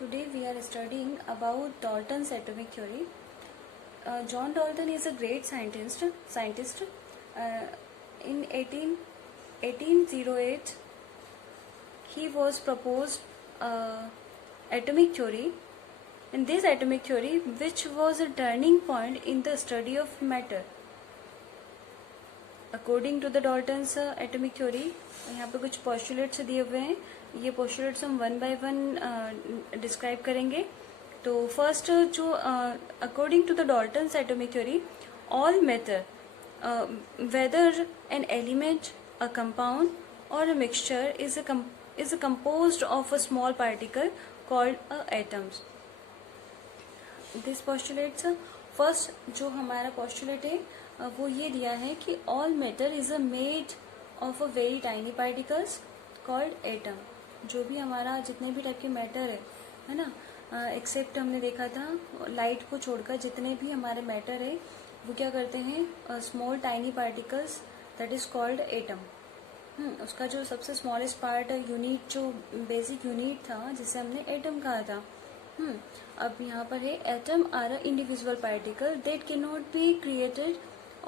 Today we are studying about Dalton's atomic theory. John Dalton is a great scientist. In 1808, he was proposed atomic theory. In this atomic theory, which was a turning point in the study of matter. According to the Dalton's atomic theory, यहाँ पे कुछ postulates दिए हुए हैं. ये postulates हम one by one describe करेंगे. तो फर्स्ट जो according to the Dalton's atomic theory, all matter whether an element, a compound और a mixture is composed of a small particle called atoms. This postulates first जो हमारा postulate है वो ये दिया है कि all matter is a made of a very tiny particles called atom. जो भी हमारा जितने भी टाइप के मैटर है ना, एक्सेप्ट हमने देखा था लाइट को छोड़कर जितने भी हमारे मैटर है वो क्या करते हैं, small tiny particles, that is called atom. उसका जो सबसे स्मॉलेस्ट पार्ट यूनिट, जो बेसिक यूनिट था जिसे हमने एटम कहा था. अब यहाँ पर है atom are a individual particle that can not be created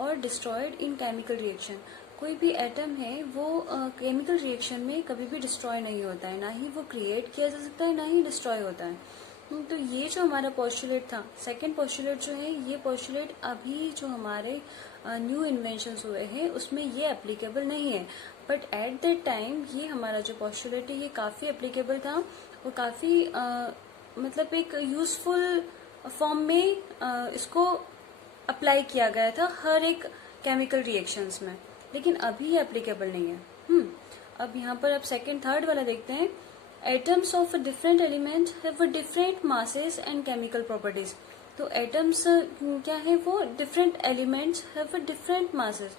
और डिस्ट्रॉयड इन केमिकल रिएक्शन. कोई भी एटम है वो केमिकल रिएक्शन में कभी भी डिस्ट्रॉय नहीं होता है, ना ही वो क्रिएट किया जा सकता है, ना ही डिस्ट्रॉय होता है. तो ये जो हमारा पोस्टुलेट था, सेकंड पोस्टुलेट जो है, ये पोस्टुलेट अभी जो हमारे न्यू इन्वेंशंस हुए हैं उसमें ये एप्लीकेबल नहीं है. बट एट दैट टाइम ये हमारा जो पोस्टुलेट है ये काफी एप्लीकेबल था और काफी मतलब एक यूजफुल फॉर्म में इसको अप्लाई किया गया था हर एक केमिकल रिएक्शंस में. लेकिन अभी ये एप्लीकेबल नहीं है. अब यहाँ पर अब सेकंड थर्ड वाला देखते हैं. Atoms of different element have different masses and chemical properties. तो एटम्स क्या है, वो different elements have different masses.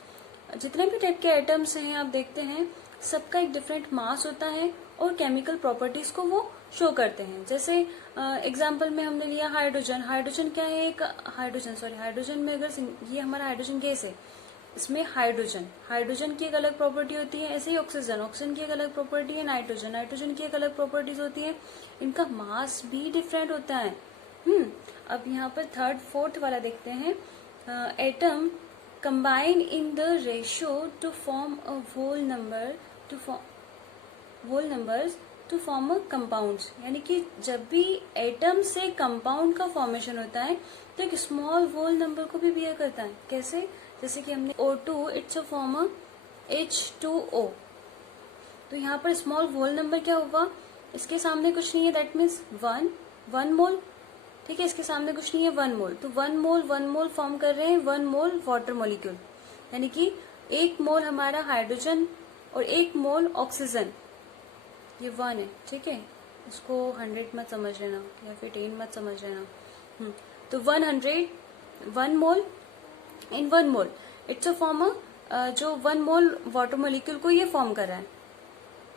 जितने भी टाइप के एटम्स हैं आप देखते हैं सबका एक डिफरेंट मास होता है और केमिकल प्रॉपर्टीज को वो शो करते हैं. जैसे एग्जांपल में हमने लिया हाइड्रोजन. हाइड्रोजन क्या है, एक हाइड्रोजन में अगर ये हमारा हाइड्रोजन गैस है, इसमें हाइड्रोजन की एक अलग प्रॉपर्टी होती है. ऐसे ही ऑक्सीजन की एक अलग प्रॉपर्टी है. नाइट्रोजन की एक अलग प्रॉपर्टीज होती है. इनका मास भी डिफरेंट होता है. अब यहाँ पर थर्ड फोर्थ वाला देखते हैं. Atom combine in the ratio to form a whole numbers to form a compounds. यानी कि जब भी एटम से कंपाउंड का फॉर्मेशन होता है तो एक स्मॉल होल नंबर को भी बियर करता है. कैसे, जैसे कि हमने O2, it's a form a H2O. तो यहाँ पर स्मॉल होल नंबर क्या होगा, इसके सामने कुछ नहीं है, दैट मीन्स वन मोल. ठीक है, इसके सामने कुछ नहीं है, 1 मोल. तो 1 मोल फॉर्म कर रहे हैं 1 मोल वाटर मॉलिक्यूल. यानी कि 1 मोल हमारा हाइड्रोजन और 1 मोल ऑक्सीजन, ये 1 है. ठीक है, इसको 100 मत समझ लेना या फिर 10 मत समझ लेना. तो 1 मोल इन 1 मोल इट्स अ फॉर्म जो 1 मोल वाटर मॉलिक्यूल को ये फॉर्म कर रहा है.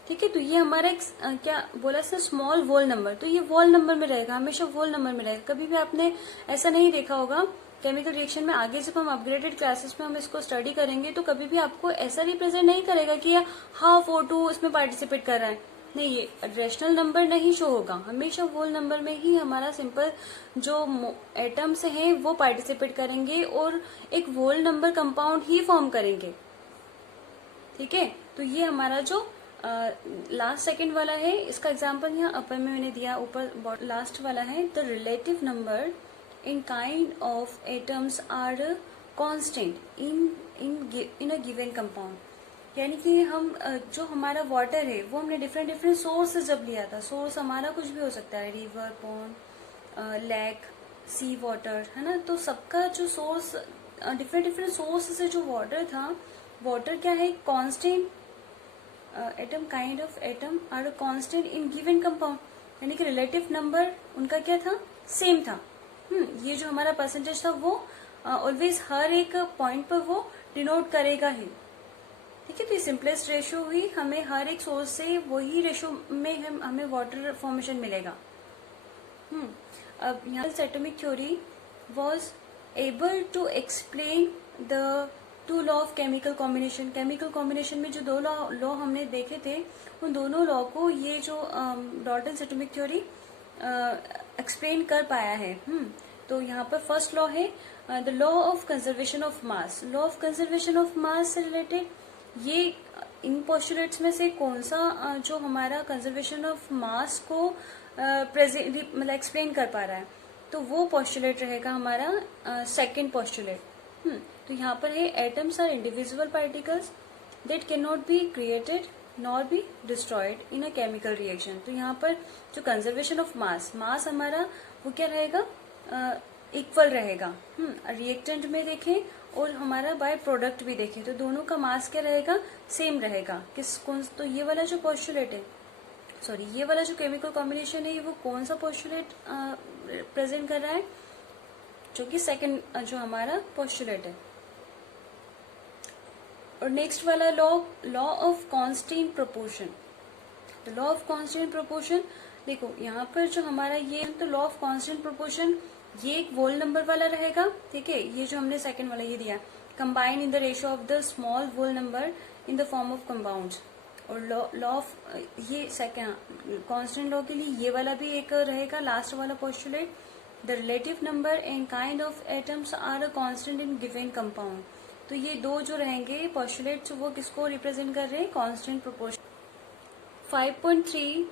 ठीक है, तो ये हमारा एक क्या बोला इसने, स्मॉल वोल नंबर. तो ये वोल नंबर में रहेगा, हमेशा वोल नंबर में रहेगा. कभी भी आपने ऐसा नहीं देखा होगा केमिकल रिएक्शन में. आगे जब हम अपग्रेडेड क्लासेस में हम इसको स्टडी करेंगे तो कभी भी आपको ऐसा रिप्रेजेंट नहीं करेगा कि हाफ O2 इसमें पार्टिसिपेट कर रहा है. नहीं, ये रेशनल नंबर नहीं शो होगा, हमेशा वोल नंबर में ही हमारा सिंपल जो एटम्स हैं वो पार्टिसिपेट करेंगे और एक वोल नंबर कंपाउंड ही फॉर्म करेंगे. ठीक है, तो ये हमारा जो लास्ट सेकंड वाला है, इसका एग्जांपल यहाँ अपर में मैंने दिया, ऊपर लास्ट वाला है. The relative number in kind of atoms are constant in a given compound. यानी कि हम जो हमारा वाटर है वो हमने डिफरेंट सोर्स से जब लिया था. सोर्स हमारा कुछ भी हो सकता है, रिवर, पॉन्ड, लेक, सी वाटर, है ना. तो सबका जो सोर्स डिफरेंट सोर्स से जो वाटर था, वाटर क्या है, constant. Atom kind of atom are constant in given compound. यानी कि रिलेटिव नंबर उनका क्या था, सेम था. ये जो हमारा परसेंटेज था वो ऑलवेज हर एक पॉइंट पर वो डिनोट करेगा ही. ठीक है, तो ये सिंपलेस्ट रेशियो हुई. हमें हर एक सोर्स से वही रेशियो में हमें वाटर फॉर्मेशन मिलेगा. अब यहाँ atomic theory was able to explain the 2 law of chemical combination. Chemical combination में जो 2 लॉ हमने देखे थे, उन दोनों लॉ को ये जो डॉल्टन्स एटॉमिक थ्योरी एक्सप्लेन कर पाया है। तो यहाँ पर फर्स्ट लॉ है the law of conservation of mass. Law of conservation of मास से रिलेटेड ये इन पोस्टुलेट्स में से कौन सा जो हमारा कंजर्वेशन ऑफ मास को प्रेजेंट मतलब एक्सप्लेन कर पा रहा है, तो वो पोस्टुलेट रहेगा हमारा सेकंड पोस्टुलेट। तो यहाँ पर है atoms are individual particles that can not be created nor be destroyed in a chemical reaction. तो यहाँ पर जो कंजर्वेशन ऑफ मास, मास हमारा वो क्या रहेगा, इक्वल रहेगा। रिएक्टेंट में देखें और हमारा बाय प्रोडक्ट भी देखें तो दोनों का मास क्या रहेगा, सेम रहेगा। तो ये वाला जो पोस्टुलेट है, सॉरी ये वाला जो केमिकल कॉम्बिनेशन है वो कौन सा पोस्टुलेट प्रेजेंट कर रहा है, जो कि सेकंड जो हमारा पोस्टुलेट है। और नेक्स्ट वाला लॉ ऑफ कांस्टेंट प्रोपोर्शन। तो लॉ ऑफ कांस्टेंट प्रोपोर्शन देखो यहाँ पर जो हमारा ये, तो लॉ ऑफ कांस्टेंट प्रोपोर्शन ये एक वोल नंबर वाला रहेगा, ठीक है। ये जो हमने सेकंड वाला ये दिया, combine in the ratio of the small whole number in the form of compounds. और लॉ ऑफ ये सेकंड कांस्टेंट लॉ के लिए ये वाला भी एक रहेगा, लास्ट वाला postulate, the relative number and kind of atoms are a constant in given compound. तो ये दो जो रहेंगे पोस्टुलेट्स वो किसको रिप्रेजेंट कर रहे हैं, constant proportion. 5.3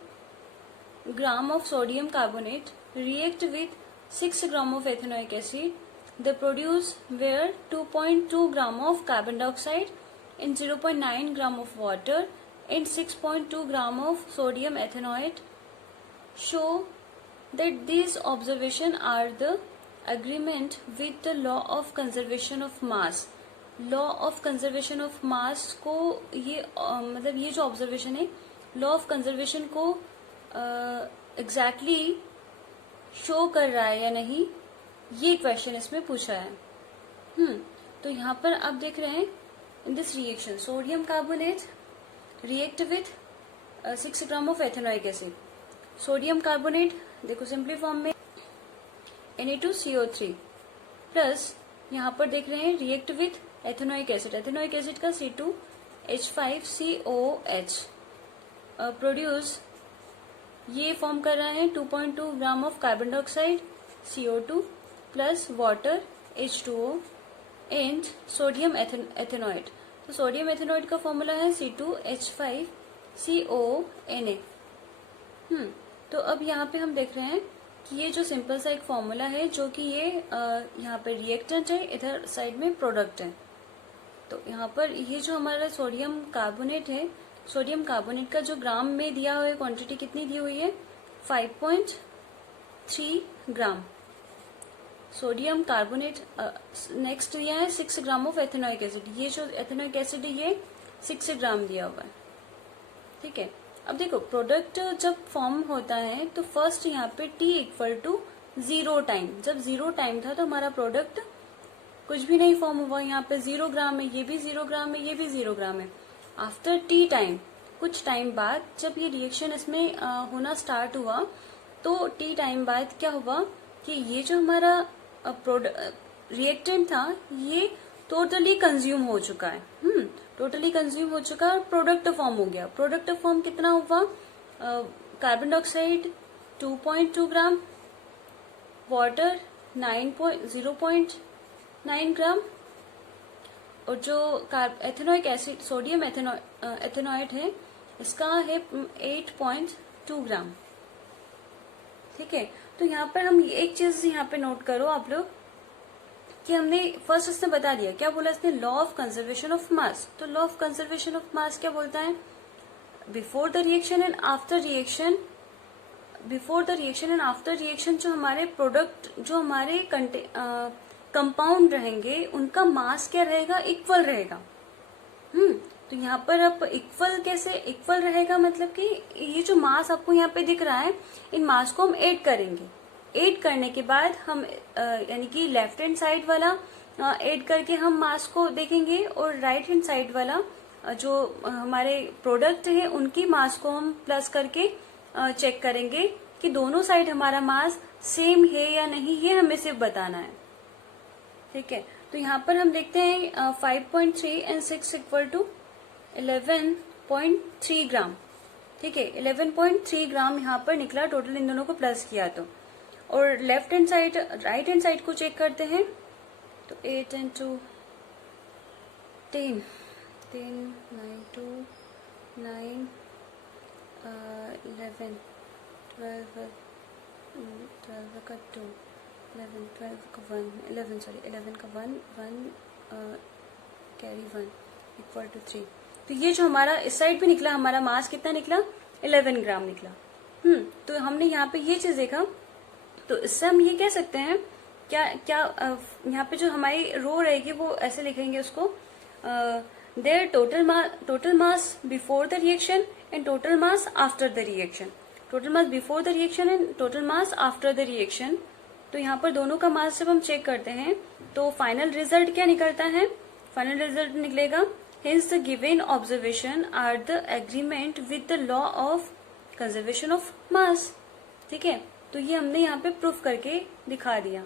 gram of sodium carbonate react with 6 gram of ethanoic acid. They produce where 2.2 gram of carbon dioxide and 0.9 gram of water and 6.2 gram of sodium ethanoate. Show that these observations are the agreement with the law of conservation of mass. Law of conservation of मास को ये मतलब ये जो observation है law of conservation को exactly show कर रहा है या नहीं, ये क्वेश्चन इसमें पूछा है। तो यहाँ पर आप देख रहे हैं in this reaction sodium carbonate react with 6 gram of ethanoic acid. Sodium carbonate देखो सिंपली फॉर्म में Na2CO3 प्लस यहाँ पर देख रहे हैं react with ethanoic acid, ethanoic acid का C2H5COH प्रोड्यूस ये फॉर्म कर रहा है 2.2 gram of carbon dioxide CO2 plus water H2O and sodium ethanoate. तो सोडियम एथेनोइड का फॉर्मूला है C2H5CONA। तो अब यहाँ पे हम देख रहे हैं कि ये जो सिंपल सा एक फॉर्मूला है जो कि ये यहाँ पे रिएक्टेंट है, इधर साइड में प्रोडक्ट है। तो यहाँ पर ये जो हमारा सोडियम कार्बोनेट है, सोडियम कार्बोनेट का जो ग्राम में दिया हुआ है क्वांटिटी कितनी दी हुई है 5.3 ग्राम सोडियम कार्बोनेट। नेक्स्ट दिया है 6 ग्राम ऑफ एथेनोइक एसिड। ये जो एथेनोइक एसिड है ये 6 ग्राम दिया हुआ है, ठीक है। अब देखो प्रोडक्ट जब फॉर्म होता है तो फर्स्ट यहाँ पे T इक्वल टू 0 टाइम, जब 0 टाइम था तो हमारा प्रोडक्ट कुछ भी नहीं फॉर्म हुआ। यहाँ पे 0 ग्राम है, ये भी 0 ग्राम है, ये भी 0 ग्राम है। आफ्टर T टाइम, कुछ टाइम बाद जब ये रिएक्शन इसमें होना स्टार्ट हुआ तो T टाइम बाद क्या हुआ कि ये जो हमारा रिएक्टेंट था ये टोटली कंज्यूम हो चुका है। टोटली कंज्यूम हो चुका है और प्रोडक्ट फॉर्म हो गया। प्रोडक्ट फॉर्म कितना हुआ, कार्बन डाइऑक्साइड 2.2 ग्राम, वाटर 0.9 ग्राम और जो एथेनोइक एसिड सोडियम एथेनोइट है इसका है 8.2 ग्राम, ठीक है। तो यहाँ पर हम एक चीज यहाँ पे नोट करो आप लोग कि हमने फर्स्ट इसने बता दिया, क्या बोला इसने, law of conservation of mass. तो law of conservation of mass क्या बोलता है, before the reaction and after reaction, before the reaction and after reaction जो हमारे प्रोडक्ट जो हमारे कंपाउंड रहेंगे उनका मास क्या रहेगा, इक्वल रहेगा। तो यहाँ पर अब इक्वल कैसे इक्वल रहेगा, मतलब कि ये जो मास आपको यहाँ पे दिख रहा है इन मास को हम ऐड करेंगे। ऐड करने के बाद हम यानी कि लेफ्ट हैंड साइड वाला ऐड करके हम मास को देखेंगे और राइट हैंड साइड वाला जो हमारे प्रोडक्ट है उनकी मास को हम प्लस करके चेक करेंगे कि दोनों साइड हमारा मास सेम है या नहीं, ये हमें सिर्फ बताना है, ठीक है। तो यहाँ पर हम देखते हैं 5.3 एंड 6 इक्वल टू 11.3 ग्राम, ठीक है, 11.3 ग्राम यहाँ पर निकला टोटल, इन दोनों को प्लस किया तो। और left hand side, right hand side को चेक करते हैं, तो 8 and 2 10, 9 2 9 11 12 12 का 2 11 12 का 1 11 सॉरी 11 का 1 कैरी 1 इक्वल टू 3। तो ये जो हमारा इस साइड पे निकला, हमारा मास कितना निकला, 11 ग्राम निकला। तो हमने यहाँ पे ये चीज देखा, तो इससे हम ये कह सकते हैं क्या क्या यहाँ पे जो हमारी रो रहेगी वो ऐसे लिखेंगे उसको, their total mass before the reaction and total mass after the reaction, total mass before the reaction and total mass after the reaction. तो यहाँ पर दोनों का मास जब हम चेक करते हैं तो फाइनल रिजल्ट क्या निकलता है, फाइनल रिजल्ट निकलेगा hence the given observation are the agreement with the law of conservation of mass। ठीक है, तो ये हमने यहाँ पे प्रूफ करके दिखा दिया।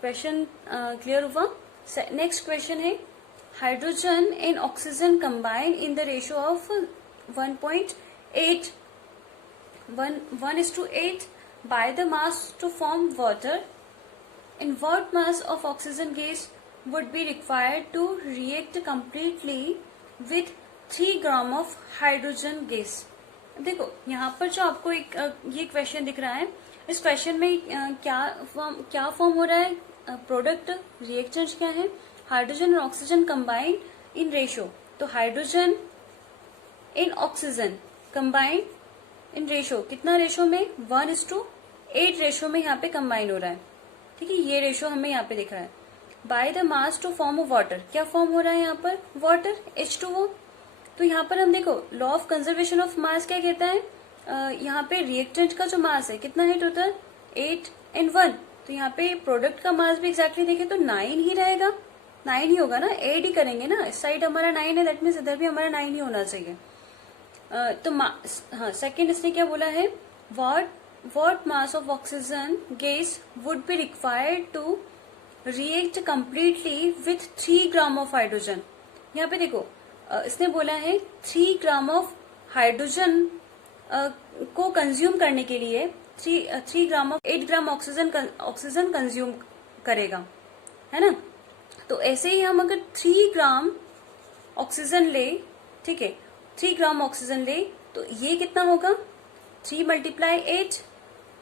क्वेश्चन क्लियर हुआ। नेक्स्ट क्वेश्चन है, hydrogen and oxygen combine in the ratio of 1.8 1:8 by the mass to form water, and what mass of oxygen gas would be required to react completely with 3 gram of hydrogen gas। देखो यहाँ पर जो आपको एक ये question दिख रहा है, इस क्वेश्चन में क्या फॉर्म हो रहा है, प्रोडक्ट रिएक्टेंट क्या है, हाइड्रोजन और ऑक्सीजन कंबाइन इन रेशियो। तो hydrogen in oxygen combine in ratio, कितना रेशियो में, 1:8 रेशियो में यहाँ पे कंबाइन हो रहा है। ठीक है, ये रेशियो हमें यहाँ पे दिख रहा है। By the mass to form of water, क्या फॉर्म हो रहा है यहाँ पर, वाटर, H2O। तो यहाँ पर हम देखो law of conservation of mass क्या कहता है, यहाँ पे रिएक्टेंट का जो मास है कितना है टोटल, 8 and 1। तो यहाँ पे प्रोडक्ट का मास भी एग्जैक्टली देखें तो 9 ही रहेगा, 9 ही होगा ना, ऐड ही करेंगे ना, इस साइड हमारा 9 है, दैट मीन्स इधर भी हमारा 9 ही होना चाहिए। तो हाँ, सेकेंड इसने क्या बोला है, what mass of oxygen gas would be required to react completely with 3 gram of hydrogen। यहाँ पे देखो इसने बोला है 3 ग्राम ऑफ हाइड्रोजन को कंज्यूम करने के लिए 3 gram of 8 gram oxygen consume करेगा, है ना। तो ऐसे ही हम अगर 3 ग्राम ऑक्सीजन ले, ठीक है, 3 ग्राम ऑक्सीजन ले तो ये कितना होगा, 3 × 8,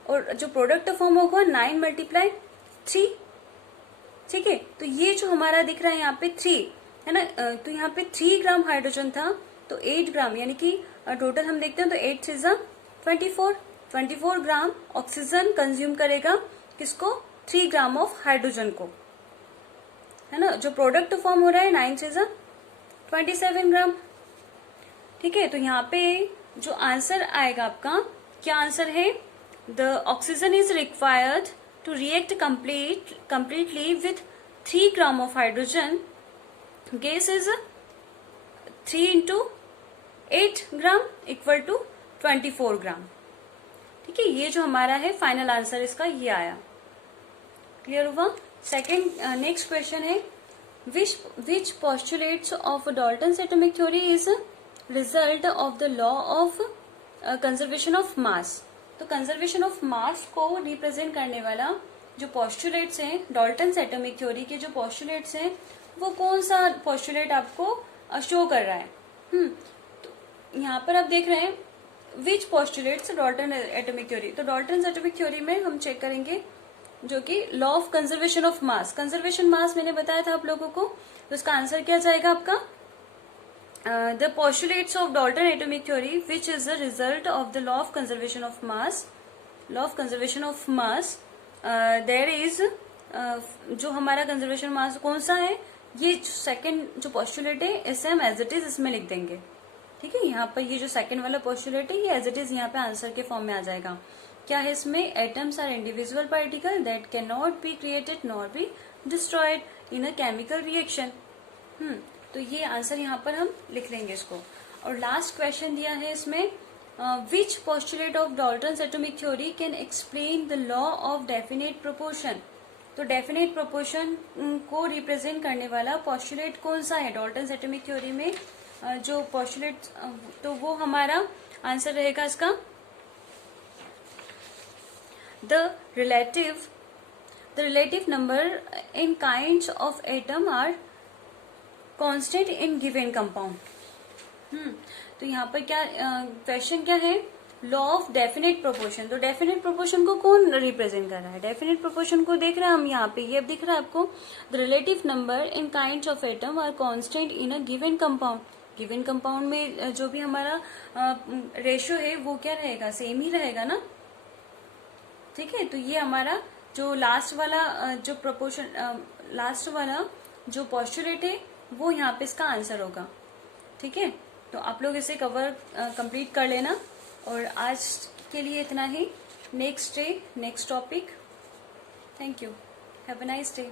और जो प्रोडक्ट फॉर्म होगा 9 × 3। ठीक है, तो ये जो हमारा दिख रहा है यहाँ पे 3 है ना, तो यहाँ पे 3 ग्राम हाइड्रोजन था तो 8 ग्राम, यानी कि टोटल हम देखते हैं तो 8 3 24 ग्राम ऑक्सीजन कंज्यूम करेगा, किसको, 3 ग्राम ऑफ हाइड्रोजन को, है ना। जो प्रोडक्ट फॉर्म हो रहा है 9 3 27 ग्राम। ठीक है, तो यहाँ पे जो आंसर आएगा आपका, क्या आंसर है, the oxygen is required to react completely with 3 gram of hydrogen gas is 3 × 8 gram equal to 24 gram. ठीक है, ये जो हमारा है फाइनल आंसर इसका ये आया। क्लियर हुआ। सेकंड नेक्स्ट क्वेश्चन है, which postulates of Dalton's atomic theory is result of the law of conservation of mass। तो कंजर्वेशन ऑफ मास को रिप्रेजेंट करने वाला जो पोस्टुलेट्स हैं, डाल्टन्स एटॉमिक थ्योरी के जो पोस्टुलेट्स हैं, वो कौन सा पोस्टुलेट आपको शो कर रहा है। तो यहाँ पर आप देख रहे हैं which postulates Dalton atomic theory. तो डाल्टन्स एटॉमिक थ्योरी में हम चेक करेंगे जो कि law of conservation of mass, conservation mass मैंने बताया था आप लोगों को, तो इसका आंसर क्या जाएगा आपका, the postulates of Dalton atomic theory which is the result of the law of conservation of mass, there is जो हमारा कंजर्वेशन मास कौन सा है, ये सेकंड जो पोस्टुलेट है इसे हम एज इट इज इसमें लिख देंगे। ठीक है, यहाँ पर ये जो सेकंड वाला पोस्टुलेट है ये एज इट इज यहाँ पे आंसर के फॉर्म में आ जाएगा। क्या है इसमें, atoms are individual particle that can not be created nor be destroyed in a chemical reaction. तो ये आंसर यहाँ पर हम लिख लेंगे इसको। और लास्ट क्वेश्चन दिया है इसमें, which postulate of Dalton's atomic theory can explain the law of definite proportion. तो डेफिनेट प्रोपोर्शन को रिप्रेजेंट करने वाला पोस्टुलेट कौन सा है डाल्टन्स एटॉमिक थ्योरी में, जो पोस्टुलेट, तो वो हमारा आंसर रहेगा इसका the relative number in kinds of atom are constant in given compound. तो यहाँ पर क्या क्वेश्चन क्या है, लॉ ऑफ डेफिनेट प्रोपोर्शन। तो डेफिनेट प्रोपोर्शन को कौन रिप्रेजेंट कर रहा है, डेफिनेट प्रोपोर्शन को देख रहे हैं हम यहाँ पे, ये अब दिख रहा है आपको, the relative number in kinds of atom are constant in a given compound. Given compound में जो भी हमारा रेशियो है वो क्या रहेगा, सेम ही रहेगा ना, ठीक है। तो ये हमारा जो लास्ट वाला जो प्रोपोर्शन लास्ट वाला जो पोस्टुलेट है वो यहाँ पे इसका आंसर होगा, ठीक है। तो आप लोग इसे कवर कंप्लीट कर लेना, और आज के लिए इतना ही। Next day next topic. Thank you, have a nice day.